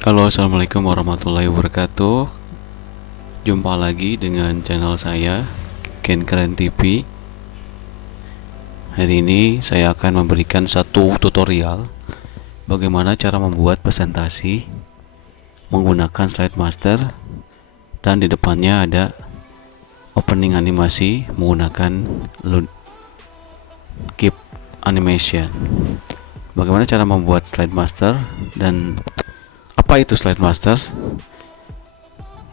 Halo, assalamualaikum warahmatullahi wabarakatuh. Jumpa lagi dengan channel saya, Ken Keren TV. Hari ini saya akan memberikan satu tutorial bagaimana cara membuat presentasi menggunakan slide master, dan di depannya ada opening animasi menggunakan keep animation. Bagaimana cara membuat slide master dan apa itu slide master?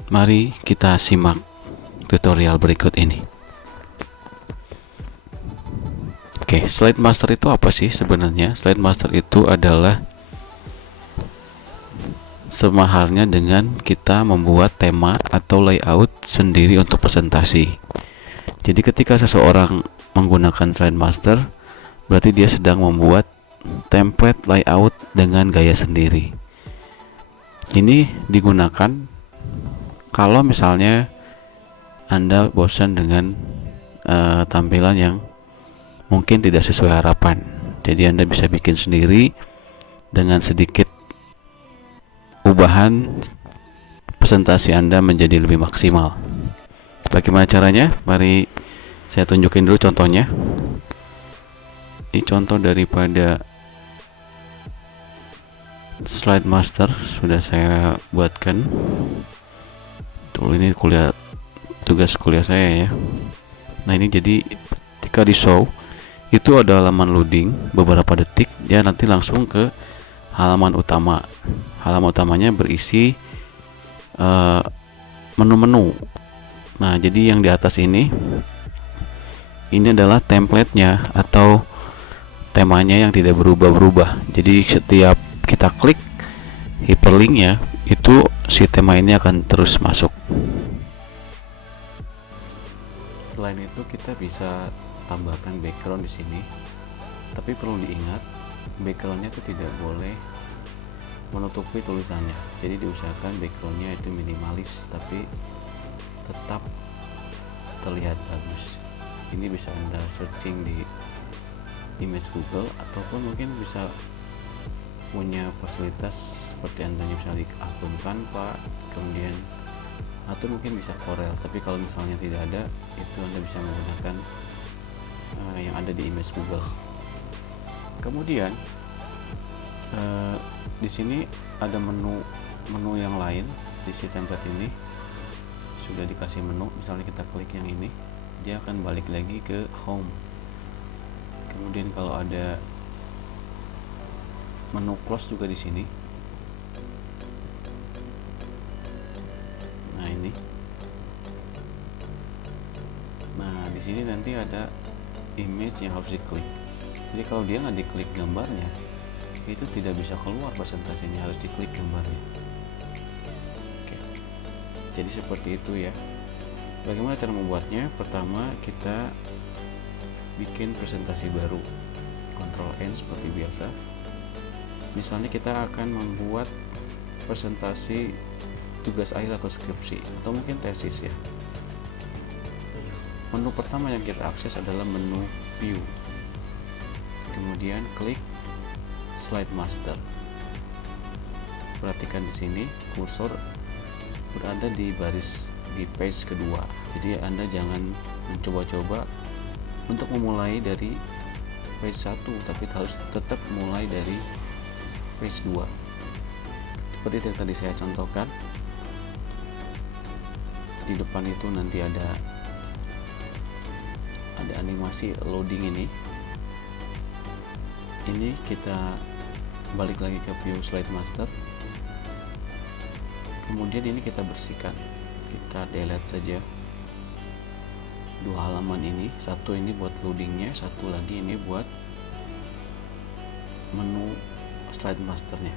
Mari kita simak tutorial berikut ini. Oke, slide master itu apa sih sebenarnya? Slide master itu adalah semahalnya dengan kita membuat tema atau layout sendiri untuk presentasi. Jadi ketika seseorang menggunakan slide master, berarti dia sedang membuat template layout dengan gaya sendiri. Ini digunakan kalau misalnya Anda bosan dengan tampilan yang mungkin tidak sesuai harapan. Jadi Anda bisa bikin sendiri dengan sedikit ubahan presentasi Anda menjadi lebih maksimal. Bagaimana caranya? Mari saya tunjukin dulu contohnya. Ini contoh daripada slide master sudah saya buatkan. Tuh, ini tugas kuliah saya ya. Nah, ini jadi ketika di show itu ada halaman loading beberapa detik, dia nanti langsung ke halaman utama. Halaman utamanya berisi menu-menu. Nah, jadi yang di atas ini adalah template-nya atau temanya yang tidak berubah-berubah. Jadi setiap kita klik hyperlink-nya, itu si tema ini akan terus masuk. Selain itu kita bisa tambahkan background di sini. Tapi perlu diingat, backgroundnya itu tidak boleh menutupi tulisannya. Jadi diusahakan backgroundnya itu minimalis tapi tetap terlihat bagus. Ini bisa Anda searching di image Google, ataupun mungkin bisa punya fasilitas seperti Anda misalnya di akun Canva, kemudian atau mungkin bisa Corel. Tapi kalau misalnya tidak ada, itu Anda bisa menggunakan yang ada di image Google. Kemudian di sini ada menu yang lain. Di si template ini sudah dikasih menu. Misalnya kita klik yang ini, dia akan balik lagi ke home. Kemudian kalau ada menu close juga di sini. Nah, ini. Nah, di sini nanti ada image yang harus diklik. Jadi kalau dia nggak diklik gambarnya, itu tidak bisa keluar presentasinya, harus diklik gambarnya. Oke. Jadi seperti itu ya. Bagaimana cara membuatnya? Pertama, kita bikin presentasi baru. Ctrl N seperti biasa. Misalnya kita akan membuat presentasi tugas akhir atau skripsi, atau mungkin tesis ya. Menu pertama yang kita akses adalah menu view. Kemudian klik slide master. Perhatikan di sini kursor berada di page kedua. Jadi Anda jangan mencoba-coba untuk memulai dari page 1, tapi harus tetap mulai dari page 2. Seperti yang tadi saya contohkan. Di depan itu nanti ada animasi loading ini. Ini kita balik lagi ke view slide master. Kemudian ini kita bersihkan. Kita delete saja dua halaman ini. Satu ini buat loadingnya, satu lagi ini buat menu slide masternya.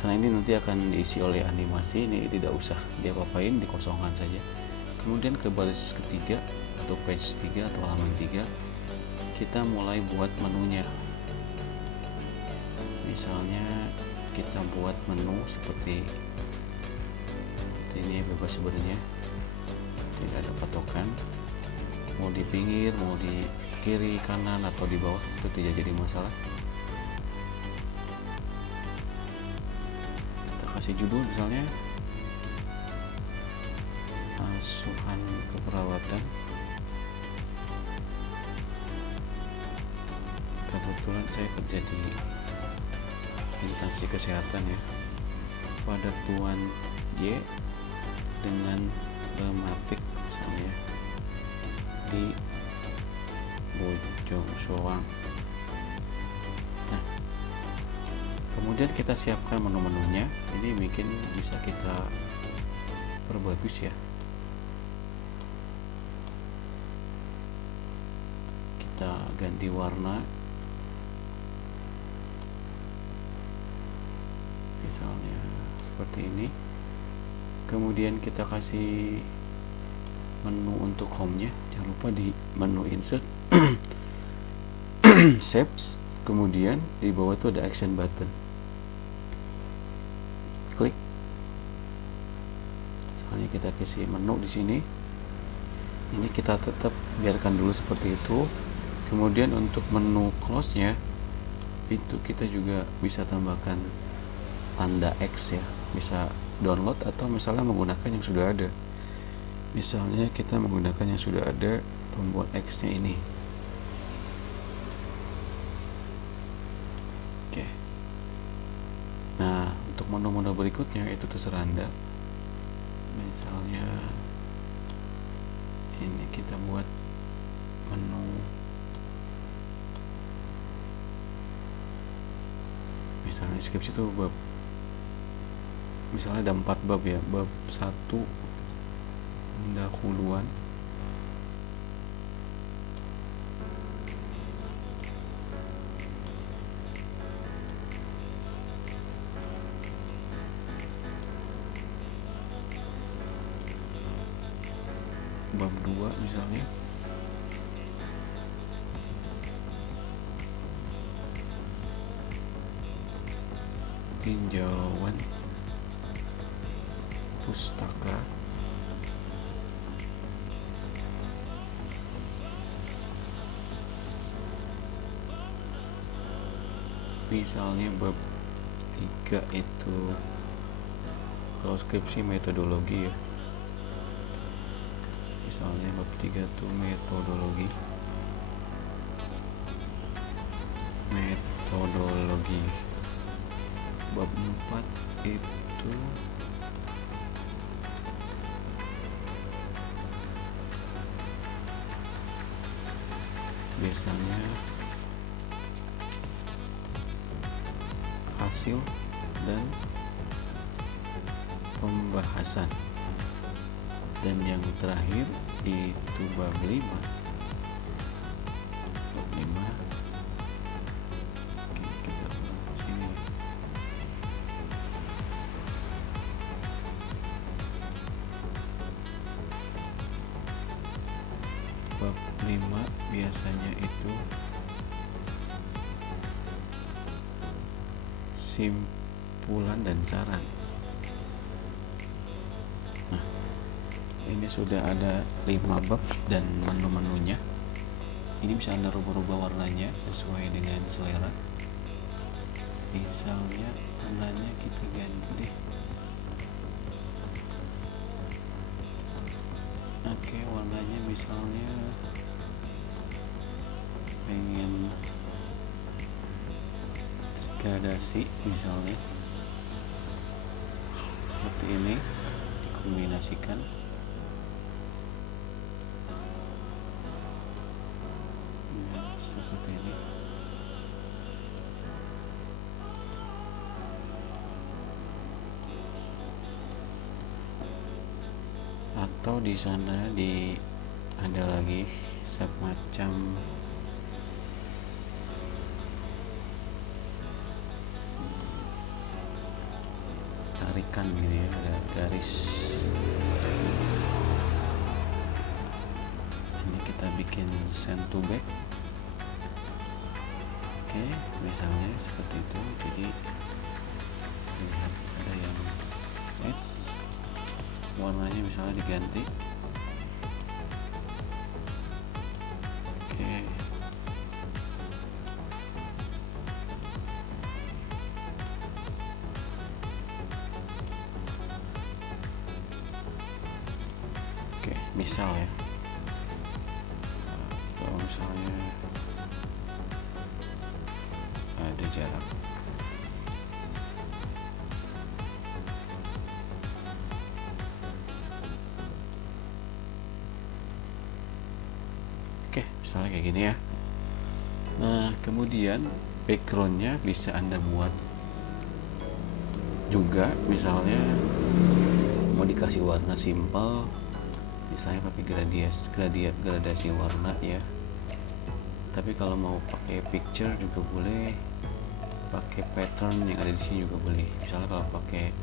Karena ini nanti akan diisi oleh animasi, ini tidak usah diapa-apain, dikosongkan saja. Kemudian ke baris ketiga atau page 3 atau halaman 3, kita mulai buat menunya. Misalnya kita buat menu seperti ini, bebas sebenarnya, tidak ada patokan, mau di pinggir, mau di kiri, kanan, atau di bawah, itu tidak jadi masalah. kasih judul misalnya asuhan keperawatan. Kebetulan saya kerja di instansi kesehatan ya, pada Tuan Y dengan rematik misalnya di Bojong Soang. Nah, kemudian kita siapkan menu-menunya. Ini mungkin bisa kita perbagus ya. Kita ganti warna, misalnya seperti ini. Kemudian kita kasih menu untuk home-nya. Jangan lupa di menu insert shapes, kemudian di bawah itu ada action button. Klik. Misalnya kita kasih menu di sini. Ini kita tetap biarkan dulu seperti itu. Kemudian untuk menu close-nya itu kita juga bisa tambahkan tanda X ya. Bisa download atau misalnya menggunakan yang sudah ada. Misalnya kita menggunakan yang sudah ada, tombol X nya ini. Oke. Nah, untuk menu-menu berikutnya itu terserah Anda. Misalnya ini kita buat menu, misalnya deskripsi itu bab, misalnya ada 4 bab ya. Bab 1 pendahuluan, bab 2 misalnya tinjauan pustaka, misalnya bab 3 itu kalau skripsi metodologi ya. Misalnya bab 3 itu metodologi. Bab 4 itu biasanya hasil dan pembahasan. Dan yang terakhir itu bab 5. Oke, kita ulang ke sini. Bab 5 biasanya itu simpulan dan saran. Nah, ini sudah ada 5 bab dan menu-menunya. Ini bisa Anda rubah-rubah warnanya sesuai dengan selera. Misalnya warnanya kita ganti deh. Oke, warnanya misalnya pengen gradasi misalnya seperti ini, dikombinasikan. Nah, seperti ini. Atau di sana ada lagi semacam tarikan gitu ya, ada garis. Ini kita bikin send to back. Oke, misalnya seperti itu. Jadi lihat ada yang S, warnanya misalnya diganti. Oke, misal ya, kalau misalnya ada jarak. Oke, misalnya kayak gini ya. Nah, kemudian backgroundnya bisa Anda buat juga, misalnya mau dikasih warna simple, misalnya pakai gradasi warna ya. Tapi kalau mau pakai picture juga boleh, pakai pattern yang ada di sini juga boleh. Misalnya kalau pakai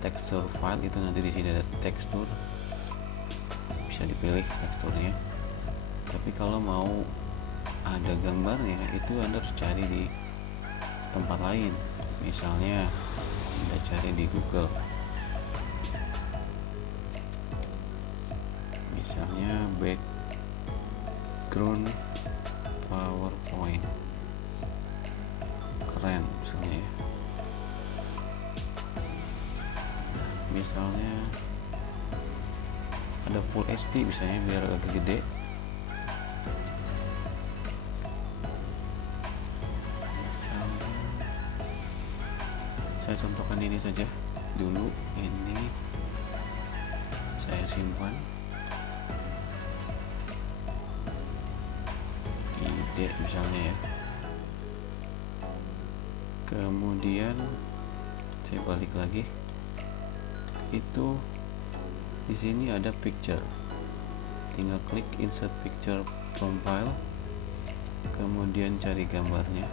texture file itu nanti di sini ada tekstur, bisa dipilih teksturnya. Tapi kalau mau ada gambarnya itu Anda harus cari di tempat lain, misalnya Anda cari di Google, misalnya background PowerPoint keren misalnya ya. Misalnya ada Full HD misalnya biar agak gede. Saya contohkan ini saja dulu, ini saya simpan ide misalnya ya. Kemudian saya balik lagi, itu di sini ada picture, tinggal klik insert picture from file, kemudian cari gambarnya.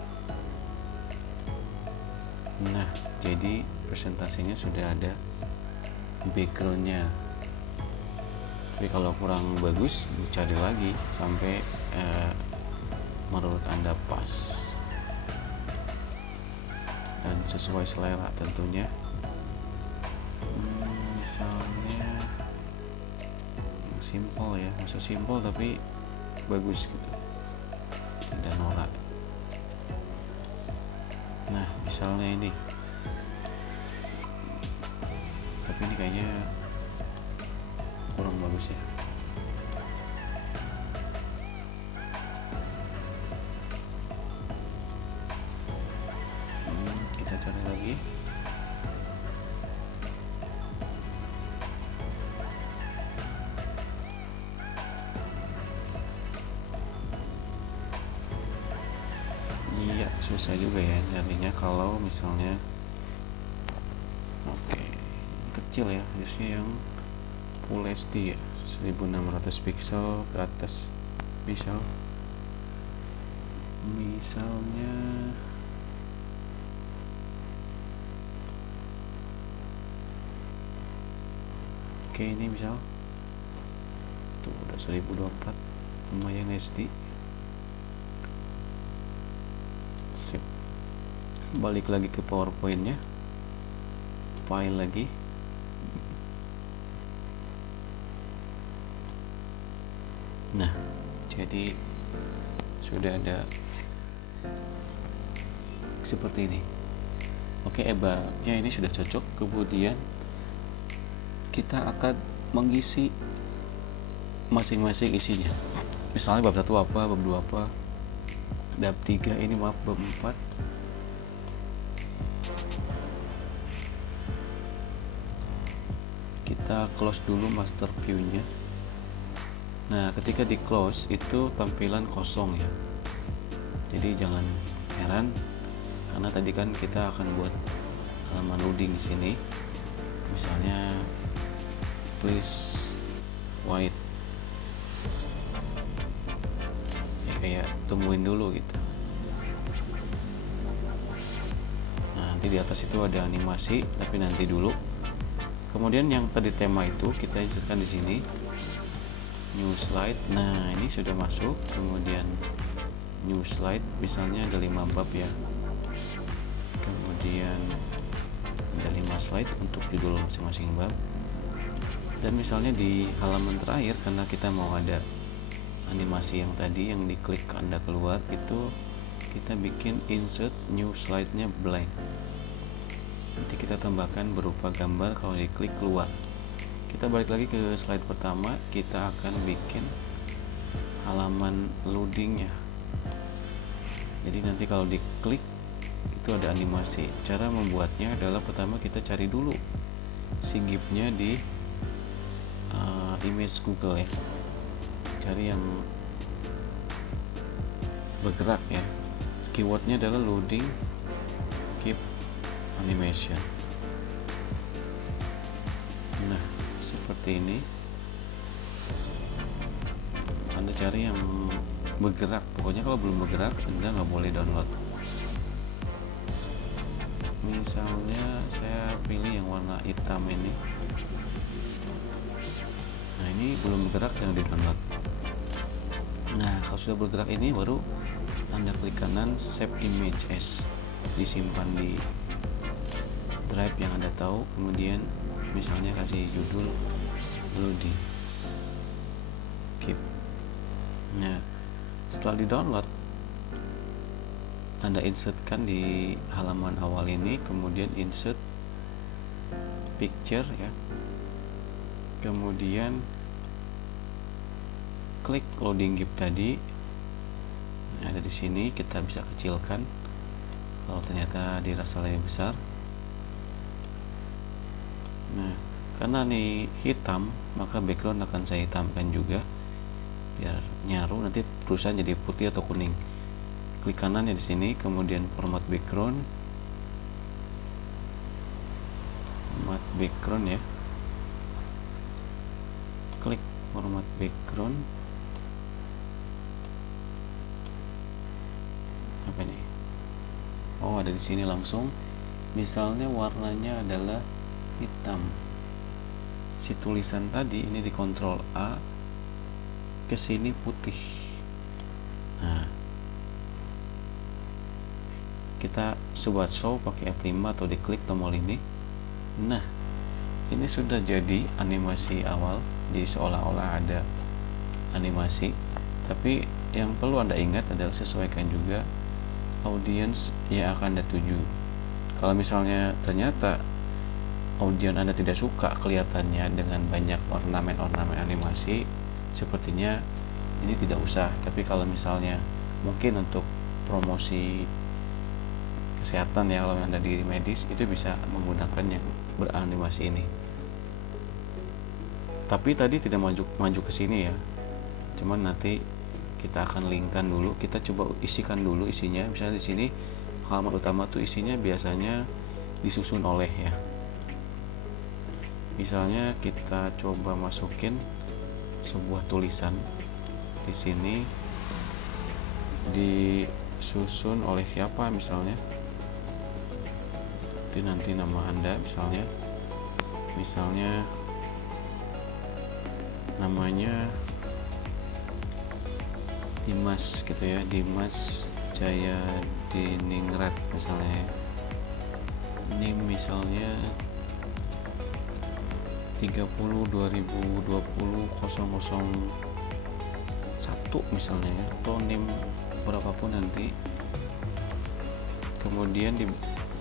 Nah, jadi presentasinya sudah ada backgroundnya. Tapi kalau kurang bagus, cari lagi sampai menurut Anda pas dan sesuai selera tentunya. Misalnya yang simple ya, maksud simple tapi bagus gitu, tidak norak. Nah, misalnya ini, tapi ini kayaknya kurang bagus ya. Kita cari lagi. Iya, susah juga ya jadinya kalau misalnya kecil ya, harusnya yang Full HD ya, 1600 pixel ke atas. Misalnya ini misal tuh udah 1024, lumayan HD. Sip, balik lagi ke PowerPoint-nya, file lagi. Nah, jadi sudah ada seperti ini. Oke, ebanya ini sudah cocok. Kemudian kita akan mengisi masing-masing isinya. Misalnya bab 1 apa, bab 2 apa, bab 3 ini bab 4. Kita close dulu master view-nya. Nah, ketika di close itu tampilan kosong ya. Jadi jangan heran karena tadi kan kita akan buat halaman loading di sini. Misalnya please white. Ya kayak tungguin dulu gitu. Nah, nanti di atas itu ada animasi, tapi nanti dulu. Kemudian yang tadi tema itu kita insertkan di sini. New slide. Nah, ini sudah masuk. Kemudian new slide, misalnya ada 5 bab ya. Kemudian ada 5 slide untuk judul masing-masing bab. Dan misalnya di halaman terakhir, karena kita mau ada animasi yang tadi yang diklik Anda keluar, itu kita bikin insert new slide-nya blank. Nanti kita tambahkan berupa gambar, kalau diklik keluar. kita balik lagi ke slide pertama. Kita akan bikin halaman loadingnya. Jadi nanti kalau diklik itu ada animasi. Cara membuatnya adalah pertama kita cari dulu si GIF-nya di image Google ya. Cari yang bergerak ya. Keywordnya adalah loading GIF animation. Nah, seperti ini. Anda cari yang bergerak. Pokoknya kalau belum bergerak, Anda nggak boleh download. Misalnya saya pilih yang warna hitam ini. Nah, ini belum bergerak, jangan di download. Nah, kalau sudah bergerak ini baru Anda klik kanan save image as, disimpan di drive yang Anda tahu. Kemudian misalnya kasih judul loading GIF. Nah, setelah di download Anda insertkan di halaman awal ini, kemudian insert picture ya, kemudian klik loading GIF tadi. Nah, ada di sini kita bisa kecilkan kalau ternyata dirasa lebih besar. Nah, karena ini hitam, maka background akan saya hitamkan juga biar nyaru, nanti perusahaan jadi putih atau kuning. Klik kanan ya di sini, kemudian format background ya, klik format background. Apa nih? Oh, ada di sini langsung. Misalnya warnanya adalah hitam, si tulisan tadi ini di Ctrl A, ke sini putih. Nah, kita buat show pakai F5 atau diklik tombol ini. Nah, ini sudah jadi animasi awal, jadi seolah-olah ada animasi. Tapi yang perlu Anda ingat adalah sesuaikan juga audiens yang akan Anda tuju. Kalau misalnya ternyata audiens Anda tidak suka kelihatannya dengan banyak ornamen-ornamen animasi, sepertinya ini tidak usah. Tapi kalau misalnya mungkin untuk promosi kesehatan ya, kalau Anda di medis itu bisa menggunakan yang beranimasi ini. Tapi tadi tidak maju ke sini ya, cuman nanti kita akan linkkan dulu. Kita coba isikan dulu isinya. Misalnya di sini halaman utama tuh isinya biasanya disusun oleh ya. Misalnya kita coba masukin sebuah tulisan di sini, disusun oleh siapa misalnya. Itu nanti nama Anda misalnya namanya Dimas gitu ya, Dimas Jaya Diningrat misalnya. Ini misalnya 30/2020/001 misalnya ya, atau NIM berapapun nanti. Kemudian di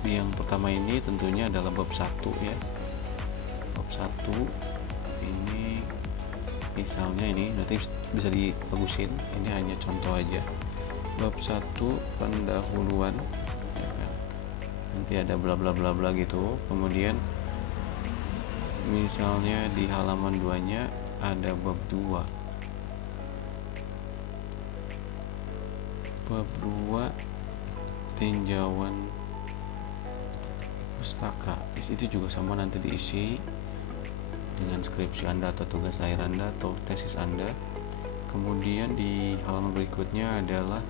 yang pertama ini tentunya adalah bab 1 ya. Bab 1 ini misalnya ini nanti bisa dibagusin, ini hanya contoh aja. Bab 1 pendahuluan ya kan? Nanti ada bla bla bla bla gitu. Kemudian misalnya di halaman 2 nya ada bab 2. Bab 2 tinjauan pustaka. Di situ juga sama, nanti diisi dengan skripsi Anda atau tugas akhir Anda atau tesis Anda. Kemudian di halaman berikutnya adalah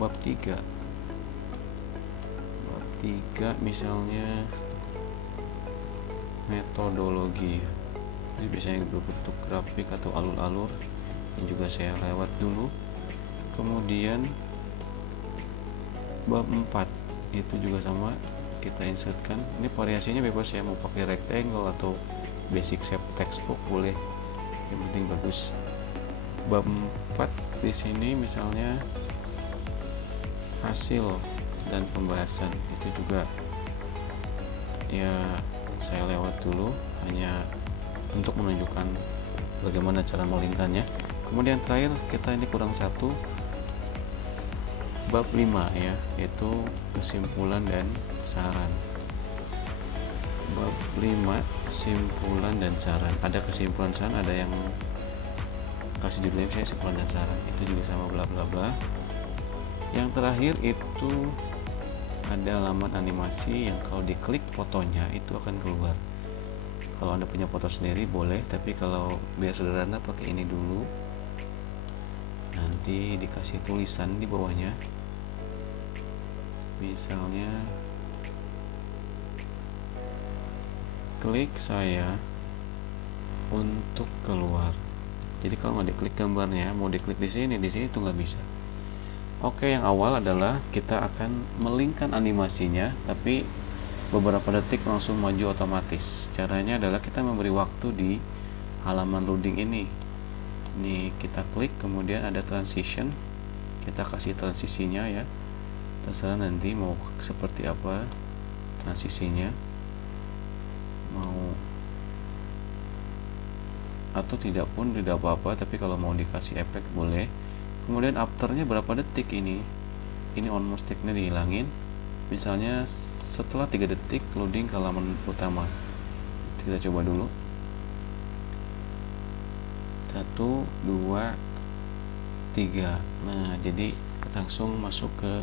bab 3. Bab 3 misalnya metodologi. Ini biasanya berbentuk grafik atau alur-alur, yang juga saya lewat dulu. Kemudian bab 4 itu juga sama, kita insertkan. Ini variasinya bebas ya, mau pakai rectangle atau basic shape textbook boleh, yang penting bagus. Bab 4 di sini misalnya hasil dan pembahasan, itu juga ya saya lewat dulu, hanya untuk menunjukkan bagaimana cara melingkannya. Kemudian terakhir kita ini kurang satu, bab 5 ya, yaitu kesimpulan dan saran. Bab 5 kesimpulan dan saran, ada kesimpulan saran, ada yang kasih judulnya saya kesimpulan dan saran, itu juga sama bla bla bla. Yang terakhir itu ada halaman animasi yang kalau diklik fotonya itu akan keluar. Kalau Anda punya foto sendiri boleh, tapi kalau biar sederhana pakai ini dulu. Nanti dikasih tulisan di bawahnya, misalnya klik saya untuk keluar. Jadi kalau nggak diklik gambarnya, mau diklik di sini itu nggak bisa. Oke, yang awal adalah kita akan melingkan animasinya, tapi beberapa detik langsung maju otomatis. Caranya adalah kita memberi waktu di halaman loading ini. Ini kita klik, kemudian ada transition, kita kasih transisinya ya, terserah nanti mau seperti apa transisinya, mau atau tidak pun tidak apa-apa, tapi kalau mau dikasih efek boleh. Kemudian afternya berapa detik, ini almost sticknya dihilangin, misalnya setelah 3 detik loading ke halaman utama. Kita coba dulu, 1, 2, 3. Nah, jadi langsung masuk ke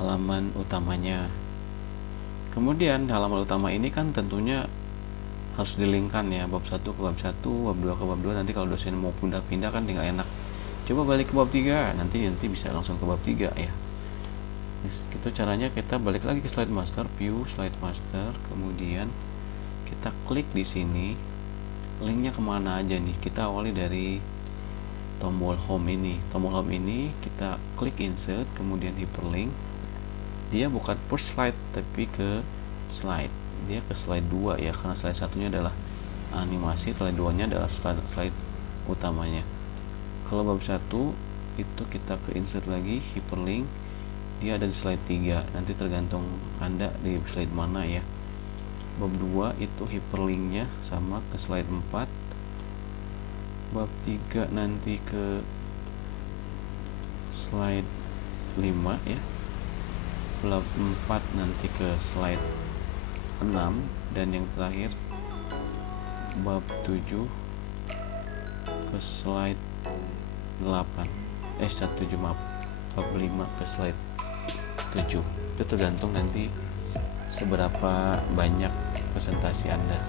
halaman utamanya. Kemudian halaman utama ini kan tentunya harus dilingkan ya, bab 1 ke bab 1, bab 2 ke bab 2. Nanti kalau dosen mau pindah-pindah kan tinggal enak, coba balik ke bab 3, nanti bisa langsung ke bab 3 ya. Itu caranya. Kita balik lagi ke slide master, view slide master, kemudian kita klik di sini. Linknya kemana aja nih? Kita awali dari tombol home ini. Tombol home ini kita klik insert, kemudian hyperlink. Dia bukan first slide tapi ke slide, dia ke slide 2 ya, karena slide satunya adalah animasi, slide 2 nya adalah slide utamanya. Kalau bab 1 itu kita ke insert lagi, hyperlink, dia ada di slide 3, nanti tergantung Anda di slide mana ya. Bab 2 itu hyperlinknya sama ke slide 4, bab 3 nanti ke slide 5 ya, bab 4 nanti ke slide 6, dan yang terakhir bab 7 ke slide 7 maaf, bab 5 ke slide 7. Itu tergantung nanti seberapa banyak presentasi Anda.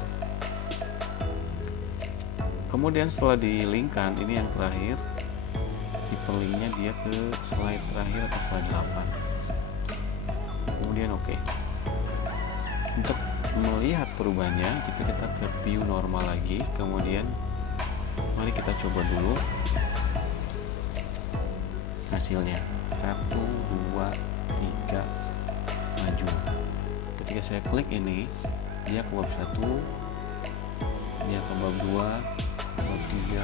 Kemudian setelah dilingkan, ini yang terakhir, hyperlinknya dia ke slide terakhir atau slide 8. Kemudian oke. Untuk melihat perubahannya itu kita ke view normal lagi, kemudian mari kita coba dulu hasilnya. 1, 2, 3, maju. Ketika saya klik ini, dia ke bab 1, dia ke bab 2, bab 3,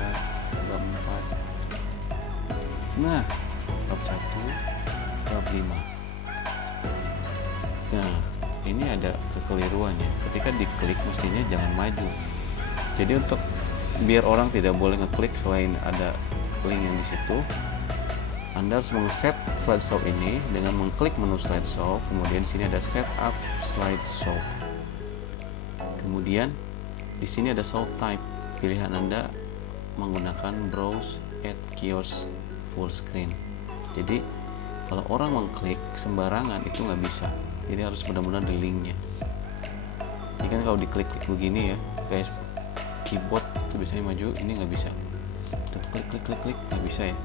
bab 4. Nah, bab 1, bab 5. Nah, ini ada kekeliruannya. Ketika diklik mestinya jangan maju. Jadi untuk biar orang tidak boleh ngeklik selain ada link yang di situ, Anda harus mengset slideshow ini dengan mengklik menu slideshow, kemudian di sini ada setup slideshow. Kemudian di sini ada show type. Pilihan Anda menggunakan browse at kiosk full screen. Jadi kalau orang mengklik sembarangan itu nggak bisa. Jadi harus benar-benar di linknya. Ini kan kalau diklik-klik begini ya, kayak keyboard itu biasanya maju, ini nggak bisa. Klik nggak bisa ya.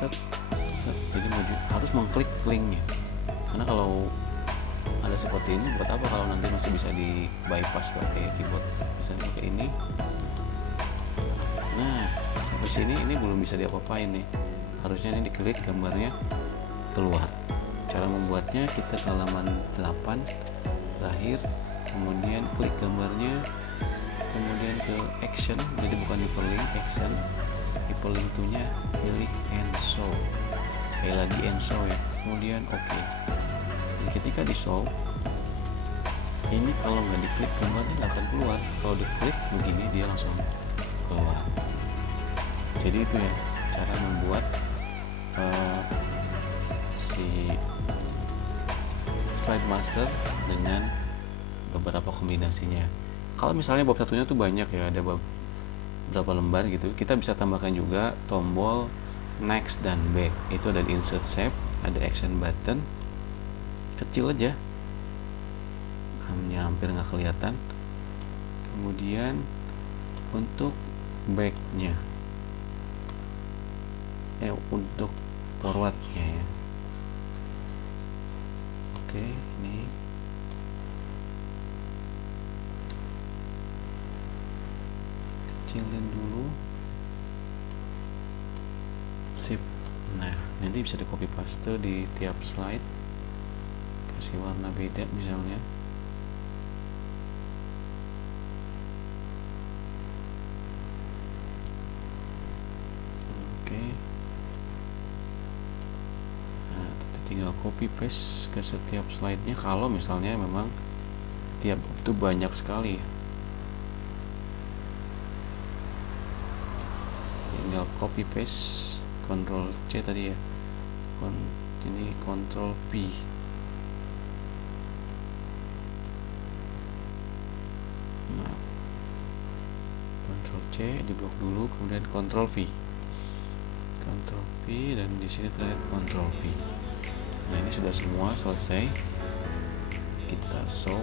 Set, jadi maju, harus mengklik linknya. Karena kalau ada seperti ini, buat apa kalau nanti masih bisa di bypass pakai keyboard. Misalnya pakai ini. Nah, sampai sini ini belum bisa diapa-apain nih. Harusnya ini diklik gambarnya keluar. Cara membuatnya, kita ke halaman 8 terakhir, kemudian klik gambarnya, kemudian ke action, jadi bukan hyperlink, action, hyperlink nya pilih and show, kayak lagi and show ya, kemudian oke. Ketika di show Ini kalau nggak diklik gambarnya nggak akan keluar, kalau diklik begini dia langsung keluar. Jadi itu ya cara membuat si slide master dengan beberapa kombinasinya. Kalau misalnya bab satunya tuh banyak ya, ada beberapa lembar gitu, kita bisa tambahkan juga tombol next dan back. Itu ada di insert shape, ada action button kecil aja, hanya hampir nggak kelihatan. Kemudian untuk backnya, untuk forwardnya ya. Oke, ini kecilin dulu, sip. Nah, nanti bisa di copy paste di tiap slide, kasih warna beda misalnya. Oke, nah tinggal copy paste ke setiap slide-nya kalau misalnya memang tiap itu banyak sekali. Tinggal copy paste, Ctrl C tadi ya, ini Ctrl V. Nah, Ctrl C diblok dulu, kemudian Ctrl V, Ctrl V, dan di sini terakhir Ctrl V. Nah, ini sudah semua selesai. Kita show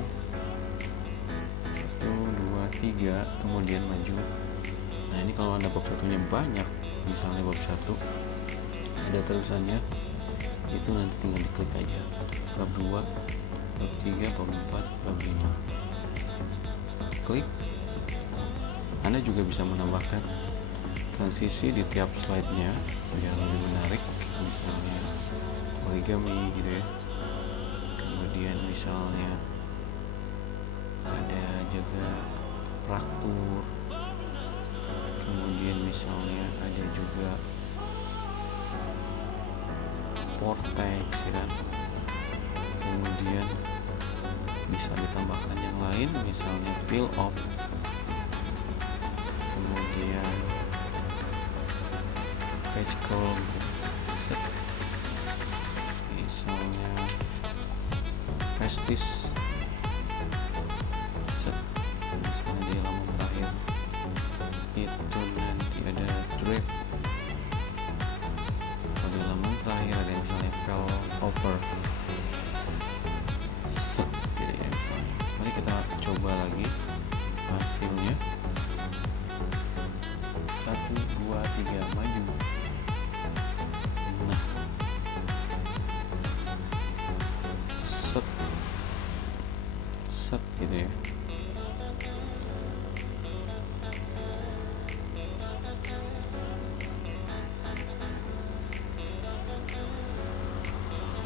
1, 2, 3, kemudian maju. Nah, ini kalau anda bab satunya banyak, misalnya bab 1 ada terusannya, itu nanti tinggal diklik aja. Bab 2, bab 3, bab 4, bab 5, klik. Anda juga bisa menambahkan transisi di tiap slide-nya biar lebih menarik, misalnya origami gitu ya. Kemudian misalnya ada juga fraktur, kemudian misalnya ada juga vortex ya kan. Kemudian bisa ditambahkan yang lain, misalnya peel off, kemudian page scroll, misalnya prestige, misalnya di halaman terakhir itu nanti ada drape, pada halaman terakhir ada misalnya fell over, gitu ya. Mari kita coba lagi hasilnya. 1, 2, 3, maju. Nah, set gitu ya.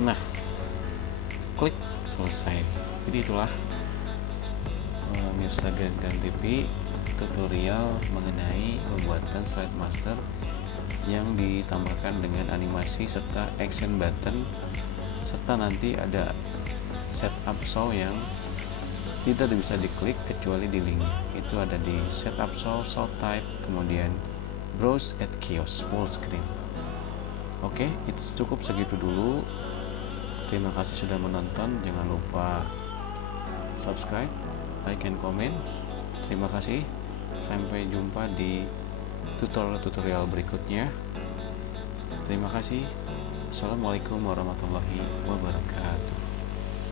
Nah, klik, selesai. Jadi itulah Mirsa Gan TV tutorial mengenai pembuatan slide master yang ditambahkan dengan animasi serta action button, serta nanti ada setup show yang tidak bisa diklik kecuali di link. Itu ada di setup show type, kemudian browse at kiosk full screen. Oke, itu cukup segitu dulu. Terima kasih sudah menonton. Jangan lupa subscribe, like, and comment. Terima kasih. Sampai jumpa di tutorial berikutnya. Terima kasih. Assalamualaikum warahmatullahi wabarakatuh.